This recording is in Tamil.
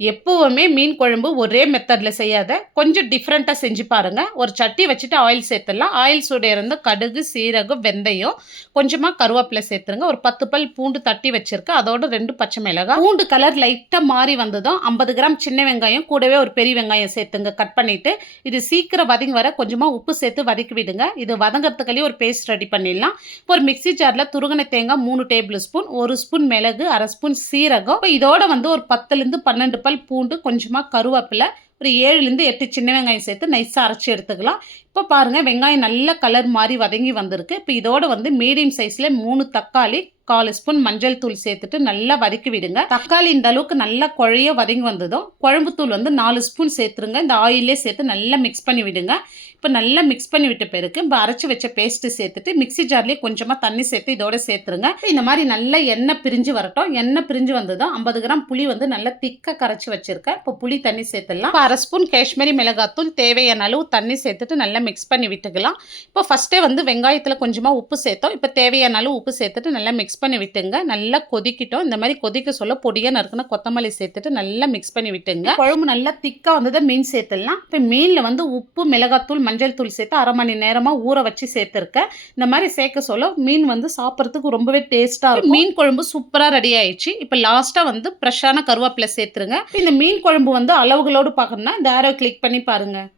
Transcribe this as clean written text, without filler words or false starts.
எப்பவுமே மீன் குழம்பு ஒரே மெத்தட்ல செய்யாத, கொஞ்சம் டிஃப்ரெண்ட்டா செஞ்சு பாருங்க. ஒரு சட்டி வச்சுட்டு ஆயில் சேர்த்துடலாம். ஆயில் சூடேறுனதும் கடுகு, சீரகம், வெந்தயம், கொஞ்சமா கருவேப்பிலை சேர்த்துருங்க. ஒரு 10 பல் பூண்டு தட்டி வச்சிருக்கேன். அதோட 2 பச்சை மிளகாய். பூண்டு கலர் லைட்டா மாறி வந்ததும் 50 கிராம் சின்ன வெங்காயம், கூடவே ஒரு பெரிய வெங்காயம் சேர்த்துங்க கட் பண்ணிட்டு. இது சீக்கிரம் வதங்கி வர கொஞ்சமா உப்பு சேர்த்து வதக்கி விடுங்க. இது வதங்கறதுக்குள்ளே ஒரு பேஸ்ட் ரெடி பண்ணிடலாம். இப்போ ஒரு மிக்ஸி ஜார்ல துருகுன தேங்காய் 3 டேபிள் ஸ்பூன், 1 ஸ்பூன் மிளகு, 1/2 ஸ்பூன் சீரகம். இப்போ இதோட வந்து ஒரு 10லிருந்து 12 பல் பூண்டு, கொஞ்சமா கருவேப்பிலை, ஒரு 7லிருந்து 8 சின்ன வெங்காயம் சேர்த்து நைஸா அரைச்சு எடுத்துக்கலாம். இப்போ பாருங்க வெங்காயம் நல்ல கலர் மாறி வதங்கி வந்திருக்கு. இப்போ இதோட வந்து மீடியம் சைஸ்ல 3 தக்காளி, 1/4 ஸ்பூன் மஞ்சள் தூள் சேர்த்துட்டு நல்லா வதக்கி விடுங்க. தக்காளி இந்த அளவுக்கு நல்லா குழைய வதங்கி வந்ததும் குழம்பு தூள் வந்து 4 ஸ்பூன் சேர்த்துருங்க. இந்த ஆயிலே சேர்த்து நல்லா மிக்ஸ் பண்ணி விடுங்க. இப்போ நல்லா மிக்ஸ் பண்ணி விட்ட பிறகு இப்போ அரைச்சி வச்ச பேஸ்ட்டு சேர்த்துட்டு மிக்ஸி ஜார்லேயே கொஞ்சமாக தண்ணி சேர்த்து இதோட சேர்த்துருங்க. இந்த மாதிரி நல்லா எண்ணெய் பிரிஞ்சு வரட்டும். எண்ணெய் பிரிஞ்சு வந்ததும் 50 கிராம் புளி வந்து நல்லா திக்காக கரைச்சி வச்சிருக்கேன். இப்போ புளி தண்ணி சேர்த்துடலாம். இப்போ 1/2 ஸ்பூன் காஷ்மீரி மிளகாத்தூள் தேவையான அளவு தண்ணி சேர்த்துட்டு நல்லா மிக்ஸ் பண்ணி விட்டுக்கலாம். இப்போ ஃபஸ்ட்டே வந்து வெங்காயத்தில் கொஞ்சமாக உப்பு சேர்த்தோம். இப்போ தேவையான அளவு உப்பு சேர்த்துட்டு நல்லா மிக்ஸ் பண்ணி விட்டுங்க. நல்லா கொதிக்கிட்டோம். இந்த மாதிரி கொதிக்க சொல்ல பொடியாக நறுக்குன கொத்தமல்லி சேர்த்துட்டு நல்லா மிக்ஸ் பண்ணி விட்டுங்க. குழம்பு நல்லா திக்காக வந்ததை மீன் சேர்த்துடலாம். இப்போ மீனில் வந்து உப்பு, மிளகாத்தூள், மஞ்சள் தூள் சேர்த்து 1/2 மணி நேரமாக ஊற வச்சு சேர்த்துருக்கேன். இந்த மாதிரி சேர்க்க சொல்ல மீன் வந்து சாப்பிட்றதுக்கு ரொம்பவே டேஸ்ட்டாக இருக்கும். மீன் குழம்பு சூப்பராக ரெடி ஆயிடுச்சு. இப்போ லாஸ்ட்டாக வந்து ஃப்ரெஷ்ஷான கருவேப்பிலை சேர்த்துருங்க. இந்த மீன் குழம்பு வந்து அளவுகளோடு பார்க்கணும்னா இந்த ஆரோ கிளிக் பண்ணி பாருங்கள்.